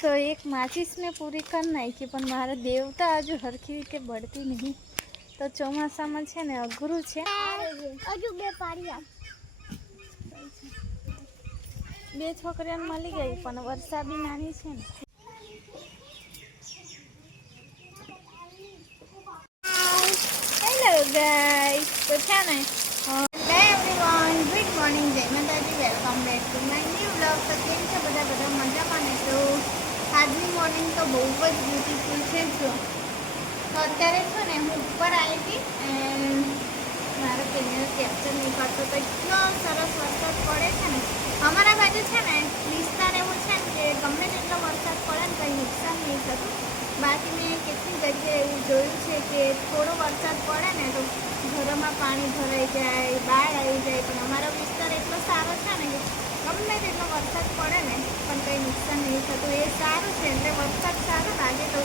તો એક માચીસ મેં પૂરી કરી નાખી પણ મારે દેવતા હજુ હરખી રીતે બળતી નહીં. તો ચોમાસામાં છે ને અઘરું છે. હજુ બે પાડ્યા બે છોકરીઓને મળી ગઈ પણ વર્ષા બી નાની છે ને. ગાય તો છે ને હેલો એવરીવન ગુડ મોર્નિંગ જય માતાજી welcome back my new blog તો કેમ છે બધા બધા મજામાં ને તો આજની મોર્નિંગ તો બહુ જ બ્યુટીફુલ છે જો. તો અત્યારે છે ને હું ઉપર આવી હતી એન્ડ મારો કેમેરો કેપ્ચર નહીં કરતો તો એટલો સરસ વરસાદ પડે છે ને. અમારા બાજુ છે ને વિસ્તાર એવો છે ને કે ગમે તેટલો વરસાદ પડે ને કંઈ નુકસાન નહીં થતું. બાકી મેં કેટલી જગ્યાએ એવું જોયું છે કે થોડો વરસાદ પડે ને તો ઘરોમાં પાણી ભરાઈ જાય બાળ આવી જાય. પણ અમારો વિસ્તાર એટલો સારો છે ને ગમે તેટલો વરસાદ પડે ને, પણ કંઈ નુકસાન નહીં થતું. એ સારું છે, એટલે વરસાદ સારો લાગે તો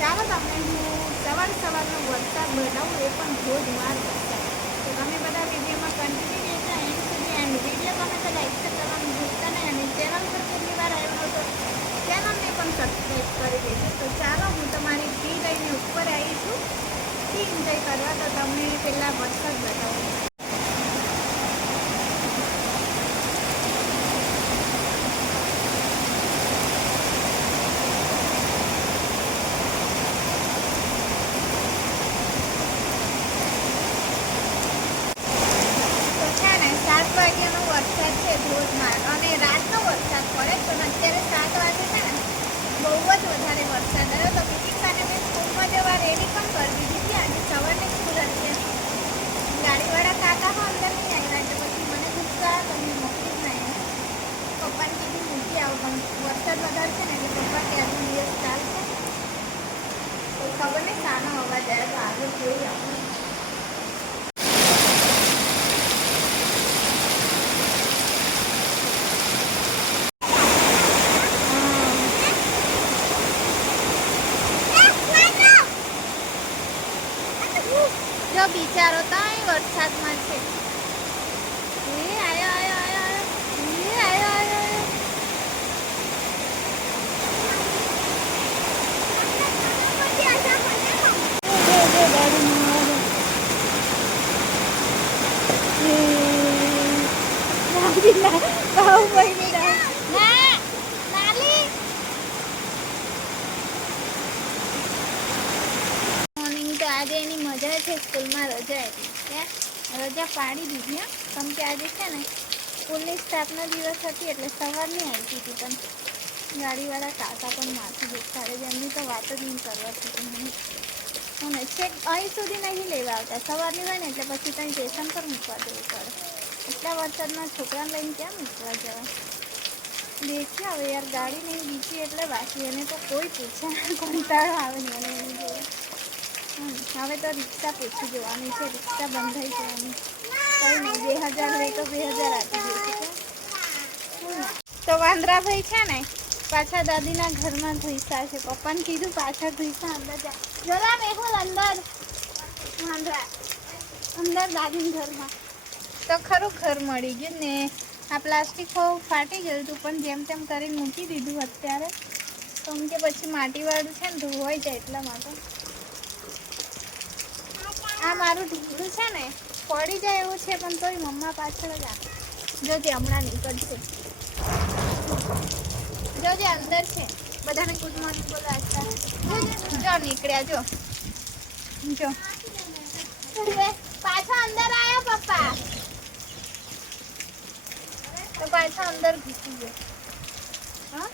ચાલો તમને હું સવાર સવારનો વરસાદ બતાવું એ પણ ધોધમાર વરસાદ. તો તમે બધા વિડીયોમાં કન્ટિન્યુ રહેતા એન્ડ સુધી એન્ડ. વીડિયો ગમે તો લાઈક કરવાનું ભૂલતા નહીં અને ચેનલ પર પહેલી વાર આવ્યો તો ચેનલને પણ સબસ્ક્રાઈબ કરી દેજો. તો ચાલો, હું તમારી ફી લઈને ઉપર આવી છું ફી એન્જોય કરવા તો તમને પહેલાં વરસાદ બતાવું તો છે ને સાત વાગ્યાનો વરસાદ છે ધોધમાર અને રાતનો વરસાદ પડે પણ અત્યારે સાત વાગે છે ને બહુ જ વધારે વરસાદ આવ્યો તો પિતિકાને મેં સ્કૂલમાં જવા રેડી પણ કરી દીધી હતી આજે સવારની સ્કૂલ હતી ગાડીવાળા કાકા પણ અંદર નહીં આવ્યા એટલે પછી મને ગુસ્સો આવ્યો તો મેં મોકલી જ નહીં પપ્પાને કીધું મૂકી આવો પણ વરસાદ વધારે છે ને, એટલે પપ્પા કે આજનો દિવસ ચાલશે. તો ખબર નહીં સાનો અવાજ આવ્યો તો આગળ જોઈ આપણે બિચારો તાય વરસાદમાં છે એ આયો આયો આયો જો, જો, જો, ગાડીમાં આવે. એ, ગાડીના બાહુબલીની ડાળ. મોર્નિંગ તો આજે એની મજા છે, સ્કૂલમાં રજા હતી. રજા પાડી દીધી કેમ કે આજે છે ને, સ્કૂલની સ્થાપના દિવસ હતી એટલે સવારની આવી હતી, પણ ગાડીવાળા કાકા પણ માથું દેખાડે છે. એમની તો વાત જ નહીં કરવા હું છેક અહીં સુધી નહીં લેવા આવતા સવારની હોય ને એટલે પછી ત્યાં સ્ટેશન પર મૂકવા જવું પડે. એટલા વરસાદમાં છોકરાને લઈને ક્યાં મૂકવા જવા? દેખી હવે યાર, ગાડી નહીં, બીજી એટલે બાકી. એને તો કોઈ પૂછે, કંટાળો આવે નહીં અને એની જોડે. હવે તો રિક્ષા પૂછી જોવાની છે. રિક્ષા બંધાઈ જવાની. કંઈ નહીં, બે હજાર હોય તો બે હજાર આપી દઈશું તો વાંદરાભાઈ છે ને પાછા દાદીના ઘરમાં ધોઈસા છે. પપ્પાને કીધું પાછા ધોઈસા અંદર જા. જરા મેહુલ અંદર. વાંદરા. અંદર દાદીના ઘરમાં. તો ખરું ઘર મળી ગયું ને. આ પ્લાસ્ટિક ફાટી ગયું હતું, પણ જેમ તેમ કરીને મૂકી દીધું અત્યારે. તો કે પછી માટીવાળું છે ને, ધોવાઈ જાય એટલા માટે. આ મારું ઢીંગલું છે ને, પડી જાય એવું છે, પણ તોય મમ્મા પાછળ જ. આ જોજે હમણાં નીકળશે. જોજે અંદર છે. બધાને ગુડ મોર્નિંગ બોલો આજતા જો નીકળ્યા જો. જો. પાછો અંદર આવ્યો પપ્પા. તો પાછો અંદર ઘૂસી ગયો. હા?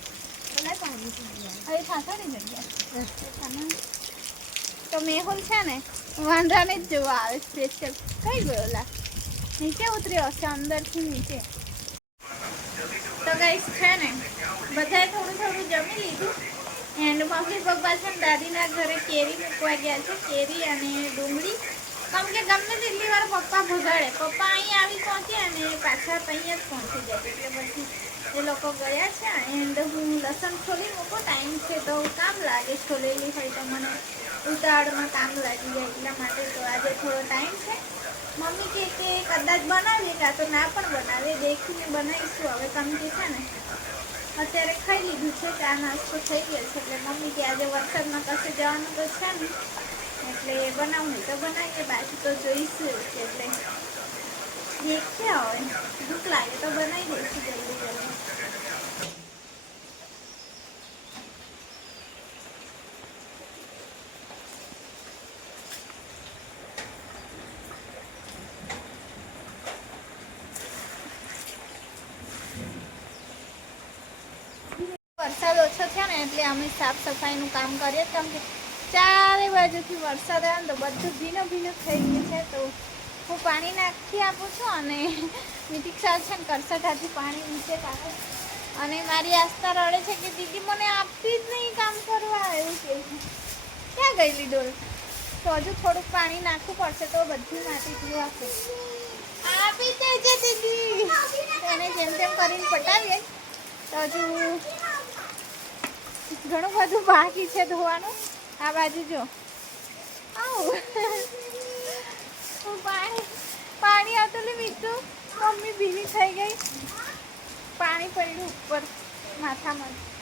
હવે ખાસાની જગ્યા? તો મેહુલ છે ને વાંદરાને જ જોવા આવે સ્પેશિયલ કઈ ગયો લા નીચે ઉતર્યો હશે અંદરથી નીચે. તો ગાઈસ છે ને બધાએ થોડું થોડું જમી લીધું. એન્ડ મમ્મી પપ્પા છે દાદીના ઘરે કેરી મૂકવા ગયા છે, કેરી અને ડુંગળી. કારણ કે ગમે તેટલી વાર પપ્પા ભગાડે. પપ્પા અહીં આવી પહોંચે અને પાછા અહીંયા જ પહોંચી જાય એટલે પછી એ લોકો ગયા છે, એન્ડ હું લસણ છોલી મૂકો. ટાઈમ છે તો કામ લાગે. છોલેલી હોય તો મને ઉતાવળમાં કામ લાગી જાય એટલા માટે તો આજે થોડો ટાઈમ છે. મમ્મી કે કે કદાચ બનાવીએ, કાં તો ના પણ બનાવીએ. દેખીને બનાવીશું. હવે તમે કે છે ને. અત્યારે ખાઈ લીધું છે, ચા નાસ્તો થઈ ગયો છે, એટલે મમ્મી કે આજે વરસાદમાં કશે જવાનું તો છે ને એટલે બનાવું તો બનાવીએ, બાકી તો જોઈશું એટલે. દેખ્યા હોય. ભૂખ લાગે તો બનાવી દઈશું જલ્દી જલ્દી વરસાદ ઓછો થયો ને એટલે અમે સાફ સફાઈનું કામ કરીએ કેમ કે ચારે બાજુથી વરસાદ આવે ને તો બધું ભીનું ભીનું થઈ ગયું છે તો હું પાણી નાખી આપું છું અને મિતિક્ષા છે ને કરસટાથી પાણી નીચે કાઢે અને મારી આસ્થા રડે છે કે દીદી મને આપતી જ નહીં કામ કરવા એવું કે. ક્યાં ગયેલી ડોલ? તો હજુ થોડુંક પાણી નાખવું પડશે તો બધી માટી ધોવાશે આપી દેજે દીદી. એને જેમ તેમ કરીને પટાવીએ. તો હજુ ઘણું બધું બાકી છે ધોવાનું. આ બાજુ જો. આવ. પાણી પાણી લે મીઠું. મમ્મી ભીની થઈ ગઈ. પાણી પડ્યું ઉપર, માથામાં.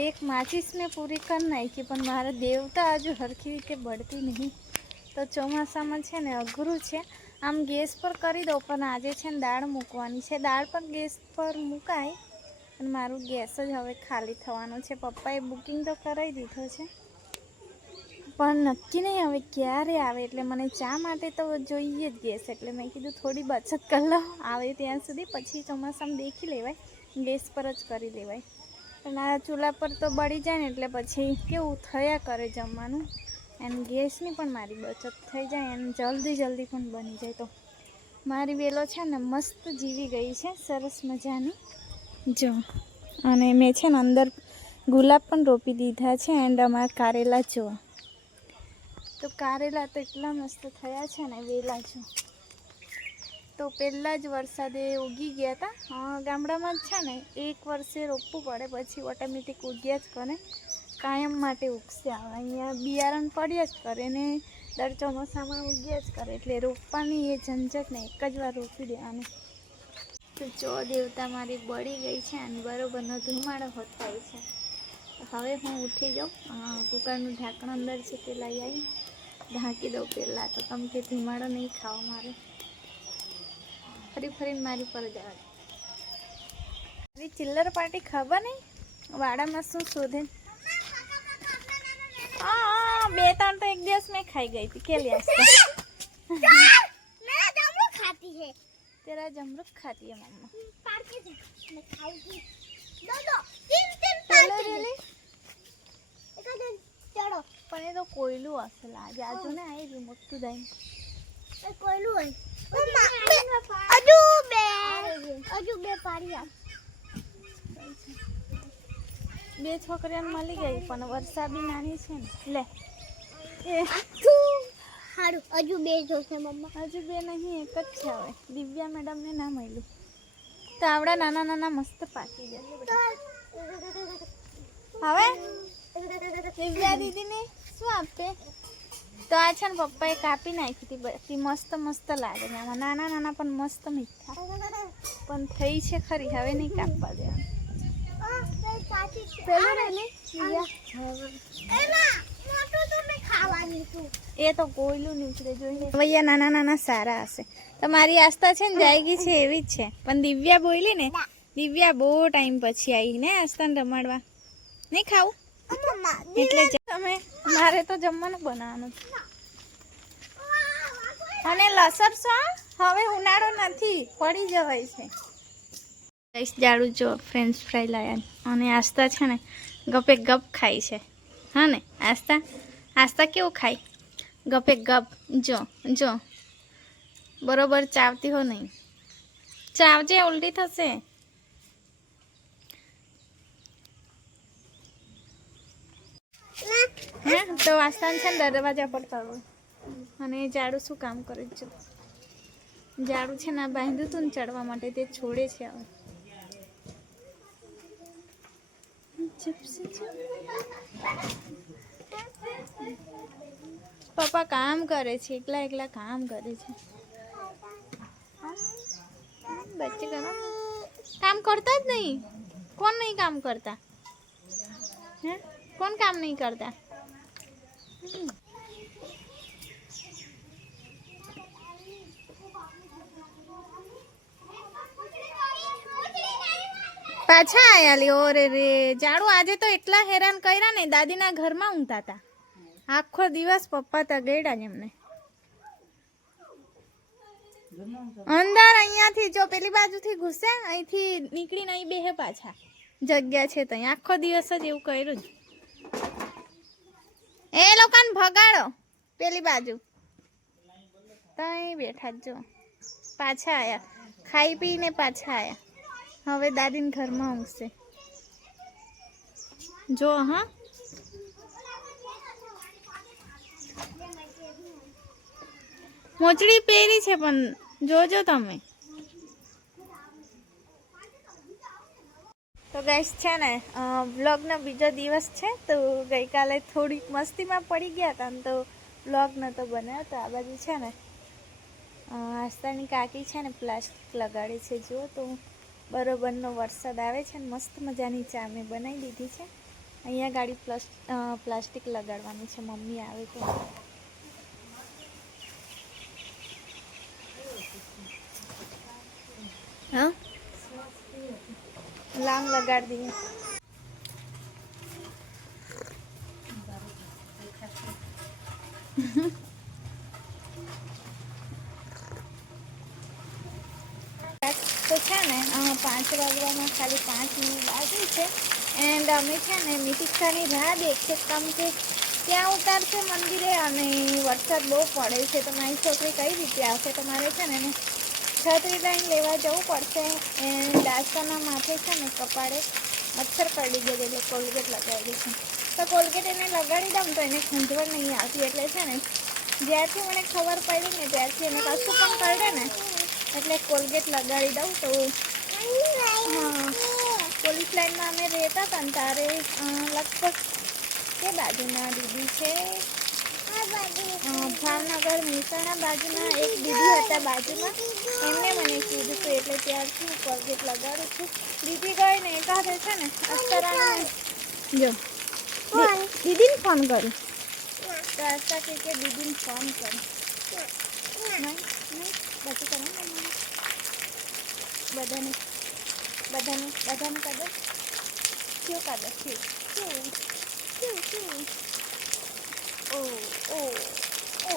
એક માચીસ મેં પૂરી કરી નાખી, પણ મારા દેવતા હજુ હરખી રીતે બળતી નહીં. તો ચોમાસામાં છે ને અઘરું છે. આમ ગેસ પર કરી દો પણ આજે છે ને દાળ મૂકવાની છે. દાળ પણ ગેસ પર મૂકાય અને મારું ગેસ જ હવે ખાલી થવાનું છે. પપ્પાએ બુકિંગ તો કરાવી દીધો છે. પણ નક્કી નહીં હવે ક્યારે આવે, એટલે મને ચા માટે તો જોઈએ જ ગેસ, એટલે મેં કીધું થોડી બચત કરી લઉં. આવે ત્યાં સુધી પછી ચોમાસામાં દેખી લેવાય. ગેસ પર જ કરી લેવાય. અને આ ચૂલા પર તો બળી જાય ને એટલે પછી કેવું થયા કરે જમવાનું. અને ગેસની પણ મારી બચત થઈ જાય અને જલ્દી જલ્દી પણ બની જાય. તો મારી વેલો છે ને મસ્ત જીવી ગઈ છે, સરસ મજાની. જો, અને મેં છે ને અંદર ગુલાબ પણ રોપી દીધા છે એન્ડ અમારા કારેલા જો તો કારેલા તો એટલા મસ્ત થયા છે ને વેલા જો તો પહેલાં જ વરસાદે ઉગી ગયા હતા ગામડામાં જ છે ને, એક વર્ષે રોપવું પડે, પછી ઓટોમેટિક ઉગ્યા જ કરે. કાયમ માટે ઉગશે આવે અહીંયા બિયારણ પડ્યા જ કરે ને, દર ચોમાસામાં ઉગ્યા જ કરે. એટલે રોપવાની એ ઝંઝટ ને એક જ વાર રોપી દેવાનું. તો ચો દેવતા મારી બળી ગઈ છે અને બરોબરનો ધુમાડો હોતાય છે. હવે હું ઉઠી જાઉં. કુકરનું ઢાંકણ અંદર છે તે લઈ આવી ઢાંકી દઉં પહેલાં તો. કેમ કે ધુમાડો નહીં ખાવ મારે. ફરી ફરીને મારી પર જવા દે મારી ચિલ્લર પાર્ટી ખબર નહીં વાડામાં શું શોધે હા હા, બે ત્રણ તો એક દિવસ મેં ખાઈ ગઈ હતી કેલી આસ્તે मैं जामुन खाती है તેરા જમરૂક ખાતી હે મમ્મા पार के दे मैं खाऊंगी दो दो तीन तीन ચલો पार के दे રેલી एक दिन चलो પણ એ તો કોયલું હશે લાગે આજુ ને આવી રહ્યું મોટું દહીં मैं कोयलू હજુ બે હજુ બે પાડી બે મળી ગઈ, પણ વર્ષા બી નાની છે ને. લે. સારું હજુ બે જોશે મમ્મા હજુ બે નહીં, એક જ છે હવે. દિવ્યા મેડમને ના મળ્યું. તો આવડા નાના નાના મસ્ત પાકી ગયા. હવે? દિવ્યા દીદીને શું આપે? તો આ છે ને પપ્પાએ કાપી નાખી હતી બધી મસ્ત મસ્ત લાગે છે આમાં નાના નાના પણ મસ્ત મીઠા. પણ થઈ છે ખરી હવે નહીં કાપવા દેવા એ તો કોયલું નીકળે જોઈએ ભૈયા નાના નાના સારા હશે. તો મારી આસ્થા છે ને જાયગી છે એવી જ છે. પણ દિવ્યા બોલી ને દિવ્યા બહુ ટાઈમ પછી આવી ને આસ્થાને રમાડવા. નહીં ખાવું? એટલે તમે, મારે તો જમવાનું બનાવવાનું અને લસર સોંગ હવે ઉનાળો નથી, પડી જવાય છે. રાઈસ જાડું જો ફ્રેન્ચ ફ્રાય લાયા અને આસ્તા છે ને, ગપે ગપ ખાય છે. હા ને આસ્તા આસ્તા કેવું ખાય? ગપે ગપ. જો જો. બરોબર ચાવતી હો નહીં. ચાવજે, ઉલટી થશે. હે? તો આસ્તાન છે ને દરવાજા પર તળવું. અને એ ઝાડુ શું કામ કરે છે? ઝાડુ છે ને આ બાંધ્યું હતું ને ચડવા માટે તે છોડે છે હવે પપ્પા કામ કરે છે, એકલા એકલા કામ કરે છે. કામ કરતા જ નહીં. કોણ નહીં કામ કરતા? હે? કોણ કામ નહીં કરતા પાછા આયા લ્યો રે. રે જાડુ આજે તો એટલા હેરાન કર્યા ને, દાદીના ઘરમાં ઊંઘતા હતા આખો દિવસ પપ્પા તગેડા જ એમને. અંદર અહીંયાથી જો પેલી બાજુથી ઘૂસે, અહીંથી નીકળીને અહીં બેહે પાછા. જગ્યા છે ત્યાં આખો દિવસ જ એવું કર્યું જ. એ લોકોને ભગાડો. પેલી બાજુ. ત્યાં બેઠા જો પાછા આયા. ખાઈ પીને પાછા આયા. હવે દાદીને ઘરમાં ઊંઘશે. જો હા. મોચડી પહેરી છે પણ જોજો તમે. તો ગાઈસ છે ને વ્લોગનો બીજો દિવસ છે, તો ગઈકાલે થોડીક મસ્તીમાં પડી ગયા હતા ને તો બ્લોગ નહોતો બન્યો, તો આ બાજુ છે ને આસ્તાની કાકી છે ને પ્લાસ્ટિક લગાડે છે, જુઓ તો બરોબરનો વરસાદ આવે છે ને, મસ્ત મજાની ચા મેં બનાવી દીધી છે. અહીંયા ગાડી પ્લસ પ્લાસ્ટિક લગાડવાની છે, મમ્મી આવે તો. હા? લાંગ લગાડી દઈએ. તો છે ને પાંચ વાગવામાં ખાલી પાંચ મિનિટ બાકી છે. એન્ડ અમે છે ને મિતિક્ષાની રાહ દેખીએ. કેમ કે ત્યાં ઉતારશે મંદિરે અને વરસાદ બહુ પડે છે. તો મારી છોકરી કઈ રીતે આવશે? તમારે છે ને એને છત્રી લાઈન લેવા જવું પડશે એન્ડ દાસ્તાના માથે છે ને કપાળે મચ્છર કરડી ગયો એટલે કોલગેટ લગાવેલી છે તો કોલગેટ એને લગાડી દઉં તો એને ખંજવટ નહીં આવતી, એટલે છે ને જ્યારથી મને ખબર પડી ને ત્યારથી એને કશું પણ પડે ને, એટલે કોલગેટ લગાડી દઉં તો પોલીસ લાઈનમાં અમે રહેતા હતા ને તારે લગભગ કે બાજુના દીદી છે? ભાવનગર મહેસાણા બાજુના એક દીદી હતા બાજુમાં. એમને મને કીધું હતું એટલે ત્યારથી હું કોલગેટ લગાડું છું. બીજી ગઈ ને એકાદે છે ને અસ્તરાને જો. દીદીને ફોન કરું. તો આશા કહે કે દીદીને ફોન કરું. બધું કરો. બધાને બધાને બધાને કાઢો કયો કયો કયો કયો કયો ઓ ઓ ઓ.